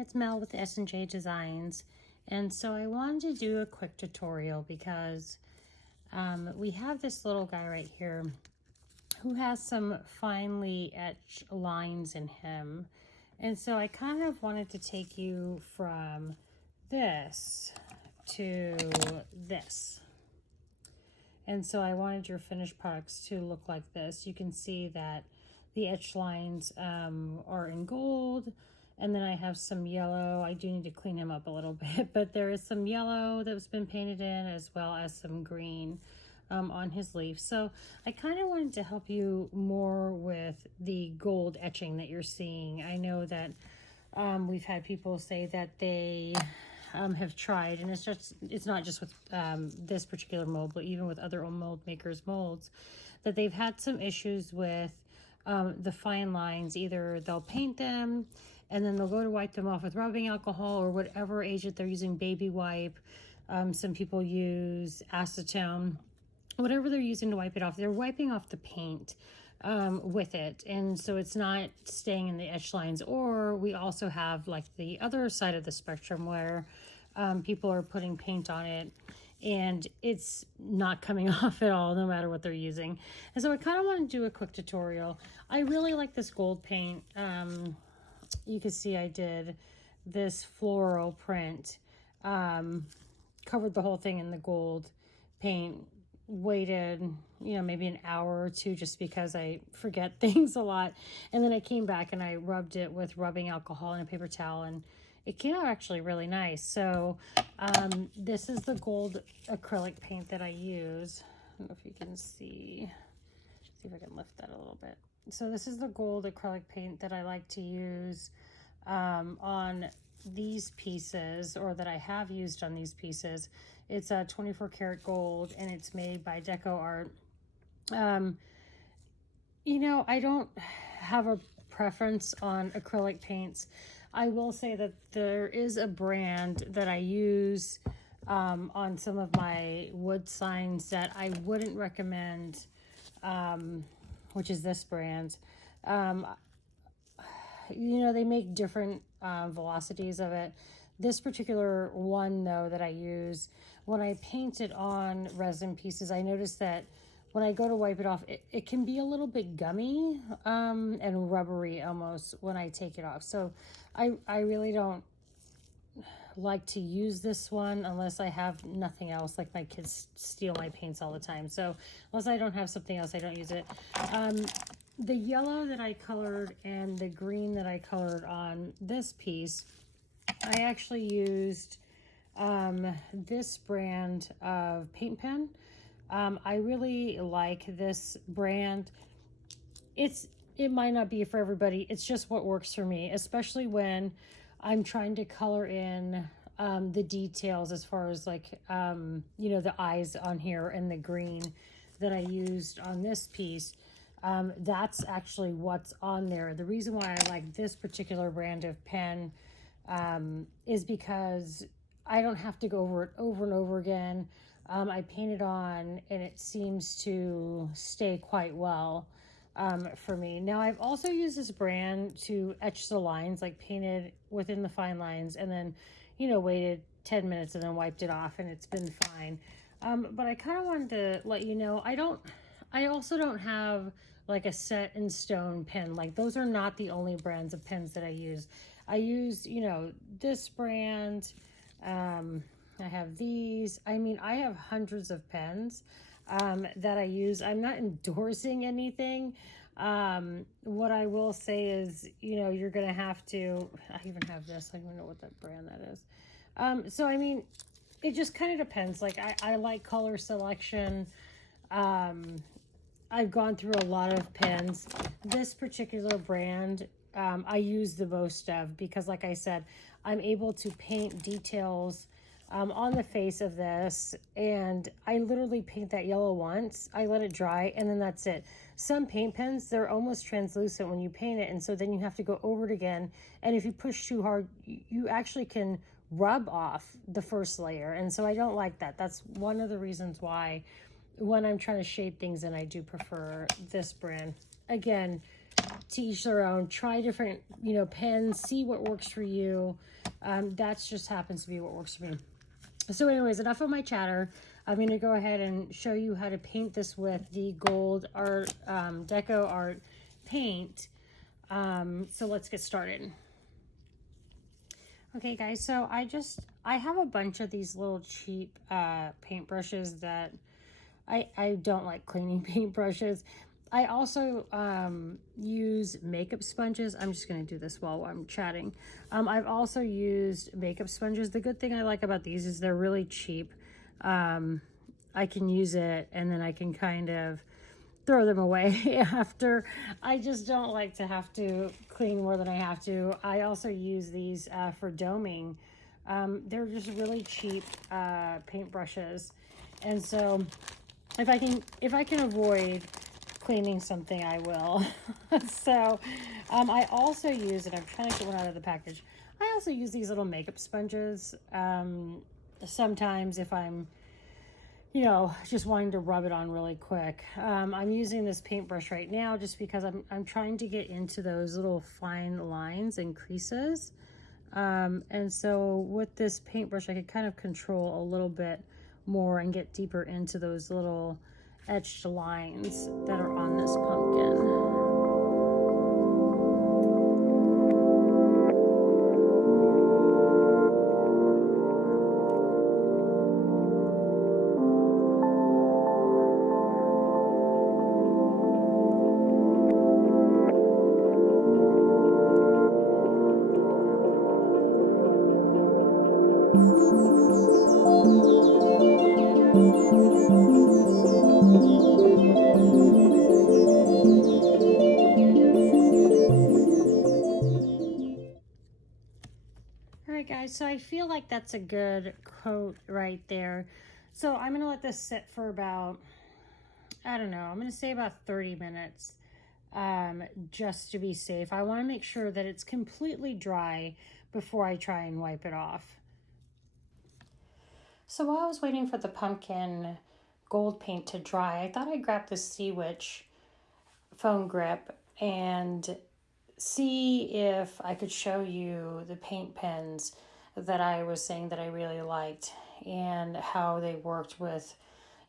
it's Mel with S&J Designs, and so I wanted to do a quick tutorial because we have this little guy right here who has some finely etched lines in him, and so I kind of wanted to take you from this to this. And so I wanted your finished products to look like this. You can see that the etched lines are in gold, and then I have some yellow. I do need to clean him up a little bit, but there is some yellow that's been painted in, as well as some green on his leaf. So I kind of wanted to help you more with the gold etching that you're seeing. I know that we've had people say that they have tried, and it's not just with this particular mold, but even with other mold makers molds, that they've had some issues with the fine lines. Either they'll paint them and then they'll go to wipe them off with rubbing alcohol or whatever agent they're using, baby wipe. Some people use acetone, whatever they're using to wipe it off. They're wiping off the paint with it, and so it's not staying in the etch lines. Or we also have like the other side of the spectrum where people are putting paint on it and it's not coming off at all, no matter what they're using. And so I kind of want to do a quick tutorial. I really like this gold paint. You can see I did this floral print, covered the whole thing in the gold paint, waited, maybe an hour or two, just because I forget things a lot. And then I came back and I rubbed it with rubbing alcohol in a paper towel, and it came out actually really nice. So this is the gold acrylic paint that I use. I don't know if you can see if I can lift that a little bit. So this is the gold acrylic paint that I like to use on these pieces, or that I have used on these pieces. It's a 24 karat gold, and it's made by Deco Art. I don't have a preference on acrylic paints. I will say that there is a brand that I use on some of my wood signs that I wouldn't recommend, which is this brand. They make different velocities of it. This particular one, though, that I use, when I paint it on resin pieces, I notice that when I go to wipe it off, it can be a little bit gummy and rubbery almost when I take it off. So I really don't like to use this one unless I have nothing else. Like, my kids steal my paints all the time. So unless I don't have something else, I don't use it. The yellow that I colored and the green that I colored on this piece, I actually used this brand of paint pen. I really like this brand. It might not be for everybody. It's just what works for me, especially when I'm trying to color in the details, as far as like, the eyes on here and the green that I used on this piece. That's actually what's on there. The reason why I like this particular brand of pen is because I don't have to go over it over and over again. I paint it on and it seems to stay quite well for me. Now, I've also used this brand to etch the lines, like painted within the fine lines, and then, waited 10 minutes and then wiped it off, and it's been fine. But I kind of wanted to let you know, I also don't have like a set in stone pen. Like, those are not the only brands of pens that I use. I use, this brand. I have these. I mean, I have hundreds of pens that I use. I'm not endorsing anything. What I will say is, you're going to have to, I even have this. I don't know what that brand that is. So, I mean, it just kind of depends. Like, I like color selection. I've gone through a lot of pens. This particular brand, I use the most of, because like I said, I'm able to paint details on the face of this, and I literally paint that yellow once, I let it dry, and then that's it. Some paint pens, they're almost translucent when you paint it, and so then you have to go over it again, and if you push too hard, you actually can rub off the first layer, and so I don't like that. That's one of the reasons why when I'm trying to shape things in, I do prefer this brand. Again, to each their own. Try different, you know, pens, see what works for you. That's just happens to be what works for me. So anyways, enough of my chatter. I'm going to go ahead and show you how to paint this with the gold art, Deco Art paint. So let's get started. Okay guys, so I have a bunch of these little cheap paintbrushes that I don't like cleaning paintbrushes. I also use makeup sponges. I'm just going to do this while I'm chatting. I've also used makeup sponges. The good thing I like about these is they're really cheap. I can use it and then I can kind of throw them away after. I just don't like to have to clean more than I have to. I also use these for doming. They're just really cheap paintbrushes. And so if I can avoid cleaning something, I will. So I also use, and I'm trying to get one out of the package, I also use these little makeup sponges sometimes if I'm, you know, just wanting to rub it on really quick. I'm using this paintbrush right now just because I'm trying to get into those little fine lines and creases. And so with this paintbrush, I could kind of control a little bit more and get deeper into those little etched lines that are on this pumpkin. Guys, so I feel like that's a good coat right there. So I'm going to let this sit for about, I don't know, I'm going to say about 30 minutes just to be safe. I want to make sure that it's completely dry before I try and wipe it off. So while I was waiting for the pumpkin gold paint to dry, I thought I'd grab the Sea Witch foam grip and see if I could show you the paint pens that I was saying that I really liked and how they worked with,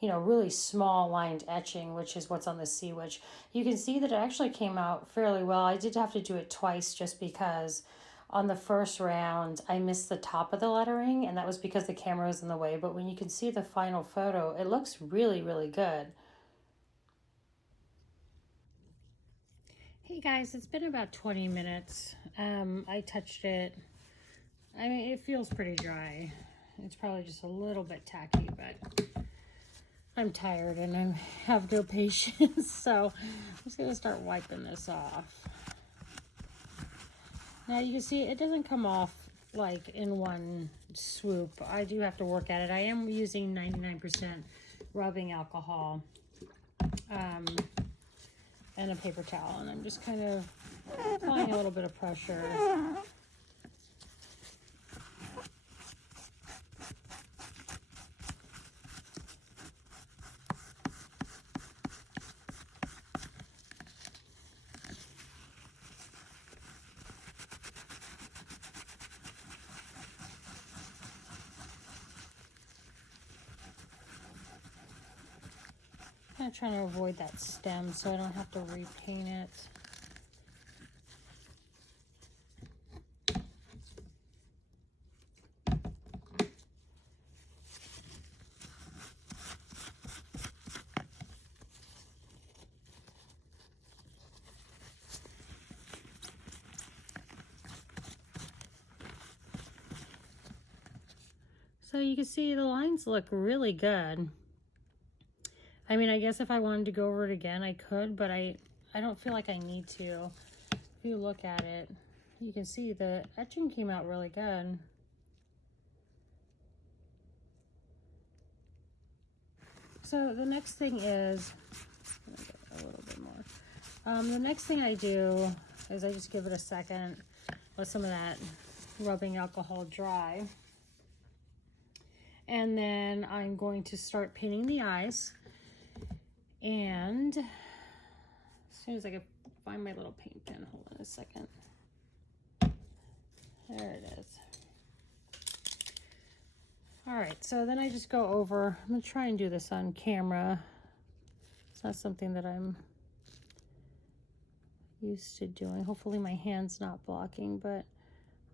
you know, really small lined etching, which is what's on the Sea Witch. You can see that it actually came out fairly well. I did have to do it twice just because on the first round I missed the top of the lettering, and that was because the camera was in the way. But when you can see the final photo, it looks really, really good. Hey guys, it's been about 20 minutes. I touched it. I mean, it feels pretty dry. It's probably just a little bit tacky, but I'm tired and I have no patience. So I'm just gonna start wiping this off. Now you can see it doesn't come off like in one swoop. I do have to work at it. I am using 99% rubbing alcohol. And a paper towel, and I'm just kind of applying a little bit of pressure. I'm trying to avoid that stem so I don't have to repaint it. So you can see the lines look really good. I mean, I guess if I wanted to go over it again, I could, but I don't feel like I need to. If you look at it, you can see the etching came out really good. So the next thing is, a little bit more. The next thing I do is I just give it a second, let some of that rubbing alcohol dry. And then I'm going to start painting the eyes. And as soon as I can find my little paint pen. Hold on a second. There it is. All right, so then I just go over, I'm gonna try and do this on camera. It's not something that I'm used to doing. Hopefully my hand's not blocking, but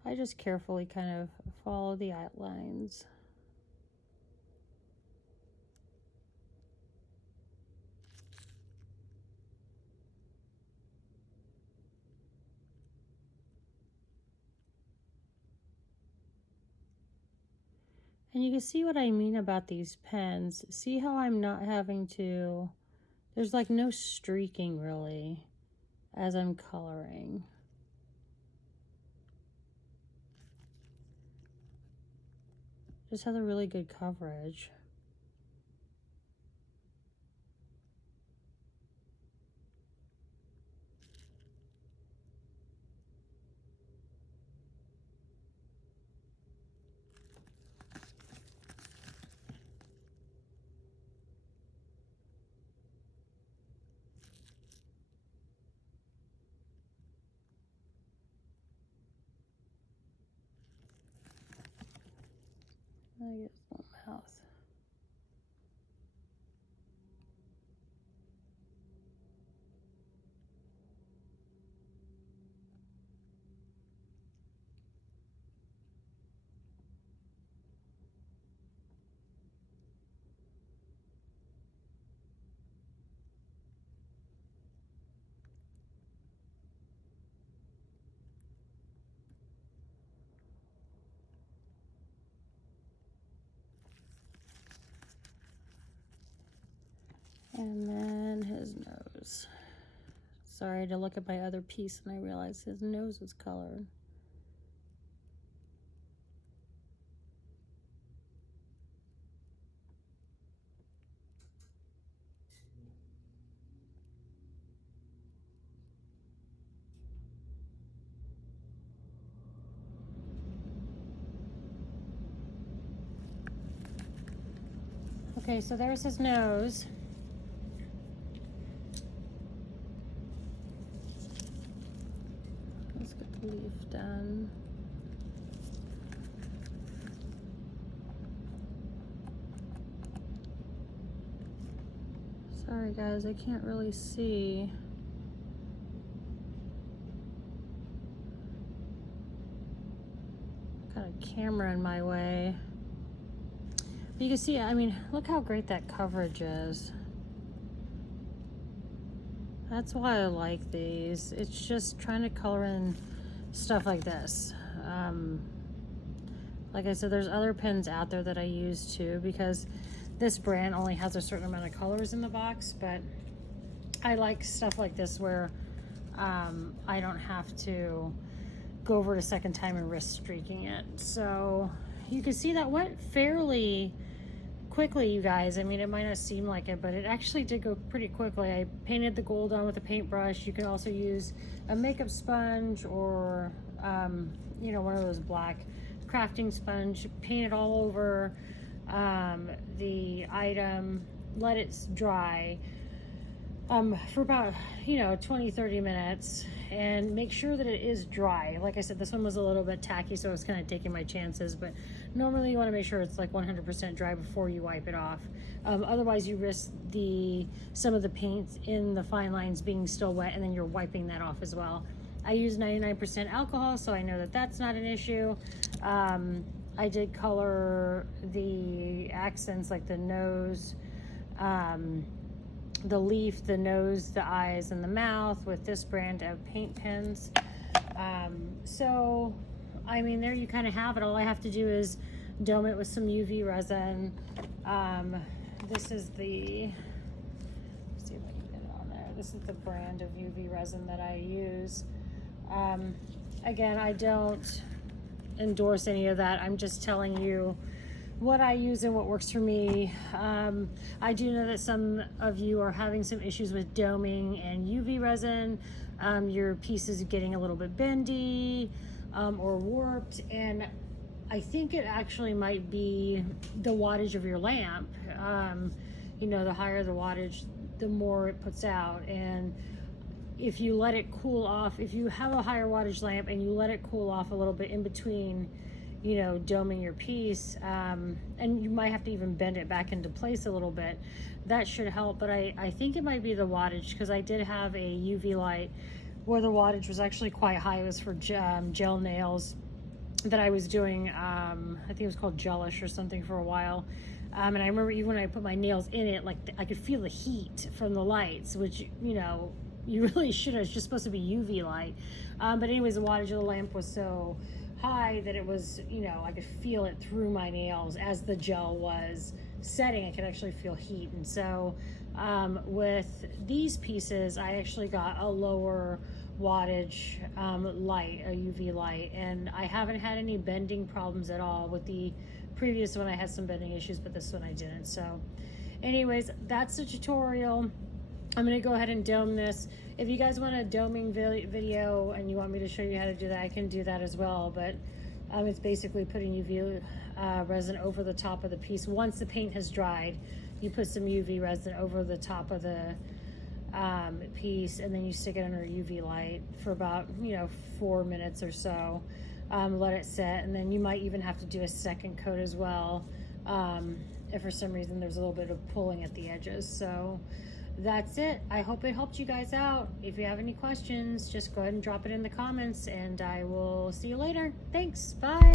I just carefully kind of follow the outlines. And you can see what I mean about these pens. See how I'm not having to, there's like no streaking really as I'm coloring. Just has a really good coverage. I get one mouth. And then his nose. Sorry to look at my other piece and I realized his nose was colored. Okay, so there's his nose. Let's get the leaf done. Sorry guys, I can't really see. Got a camera in my way. But you can see, I mean, look how great that coverage is. That's why I like these. It's just trying to color in stuff like this. Like I said, there's other pens out there that I use too, because this brand only has a certain amount of colors in the box, but I like stuff like this where I don't have to go over it a second time and risk streaking it. So you can see that went fairly quickly, you guys. I mean, it might not seem like it, but it actually did go pretty quickly. I painted the gold on with a paintbrush. You can also use a makeup sponge or you know, one of those black crafting sponge, paint it all over the item, let it dry for about, you know, 20-30 minutes, and make sure that it is dry. Like I said, this one was a little bit tacky, so I was kind of taking my chances, but normally you want to make sure it's like 100% dry before you wipe it off. Otherwise you risk some of the paint in the fine lines being still wet, and then you're wiping that off as well. I use 99% alcohol, so I know that that's not an issue. I did color the accents, like the nose, the leaf, the nose, the eyes, and the mouth with this brand of paint pens. So, I mean, there you kind of have it. All I have to do is dome it with some UV resin. This is the, let's see if I can get it on there. This is the brand of UV resin that I use. Again, I don't endorse any of that. I'm just telling you what I use and what works for me. I do know that some of you are having some issues with doming and UV resin. Your piece is getting a little bit bendy or warped, and I think it actually might be the wattage of your lamp. You know, the higher the wattage, the more it puts out. And if you let it cool off, if you have a higher wattage lamp and you let it cool off a little bit in between, you know, doming your piece, and you might have to even bend it back into place a little bit, that should help. But I think it might be the wattage, because I did have a UV light where the wattage was actually quite high. It was for gel nails that I was doing. I think it was called Gelish or something for a while. And I remember even when I put my nails in it, like I could feel the heat from the lights, which, you know, you really shouldn't. It's just supposed to be UV light. But anyways, the wattage of the lamp was so high that it was, you know, I could feel it through my nails as the gel was setting. I could actually feel heat. And so with these pieces, I actually got a lower wattage light, a UV light, and I haven't had any bending problems at all. With the previous one I had some bending issues, but this one I didn't. So anyways, that's the tutorial. I'm going to go ahead and dome this. If you guys want a doming video and you want me to show you how to do that, I can do that as well. But it's basically putting UV resin over the top of the piece. Once the paint has dried, you put some UV resin over the top of the piece, and then you stick it under a UV light for about, you know, 4 minutes or so. Let it set, and then you might even have to do a second coat as well if for some reason there's a little bit of pulling at the edges. So that's it. I hope it helped you guys out. If you have any questions, just go ahead and drop it in the comments, and I will see you later. Thanks. Bye.